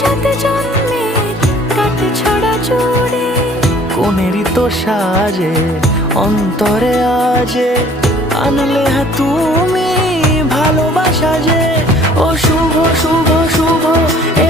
সাত জন্মের কাট ছড়া জুড়ে কোনেরই তো সাজে অন্তরে আজে আনলে হ্যাঁ তুমি ভালোবাসা যে ও শুভ শুভ শুভ এ